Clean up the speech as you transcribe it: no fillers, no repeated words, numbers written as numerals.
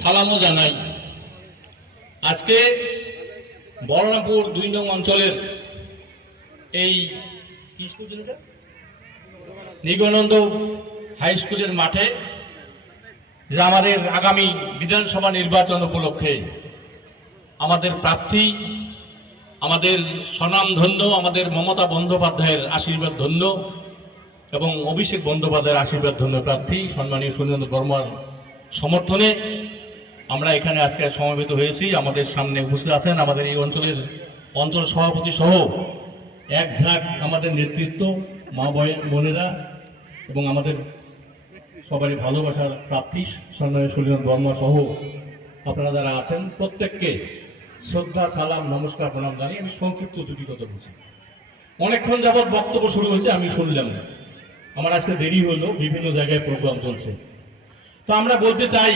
সালামও জানাই। আজকে বলরামপুর 2 নং অঞ্চলের এই নিগমানন্দ হাই স্কুলের মাঠে যে আমাদের আগামী বিধানসভা নির্বাচন উপলক্ষে আমাদের প্রার্থী, আমাদের স্বনামধন্য, আমাদের মমতা বন্দ্যোপাধ্যায়ের আশীর্বাদ ধন্য এবং অভিষেক বন্দ্যোপাধ্যায়ের আশীর্বাদ ধন্য প্রার্থী সম্মানীয় সুরেন্দ্র বর্মার সমর্থনে আমরা এখানে আজকে সমবেত হয়েছি। আমাদের সামনে উপস্থিত আছেন আমাদের এই অঞ্চলের অঞ্চল সভাপতি সহ এক ঝাঁক আমাদের নেতৃত্ব, মা বোনেরা এবং আমাদের সবারই ভালোবাসার প্রার্থী সম্মানীয় সুরেন্দ্র বর্মা সহ আপনারা যারা আছেন প্রত্যেককে শ্রদ্ধা, সালাম, নমস্কার, প্রণাম জানিয়ে আমি সংক্ষিপ্ত দুটি কথা বলছি। অনেকক্ষণ যাবৎ বক্তব্য শুরু হয়েছে, আমি শুনলাম না, আমার আজকে দেরি হলো, বিভিন্ন জায়গায় প্রোগ্রাম চলছে। তো আমরা বলতে চাই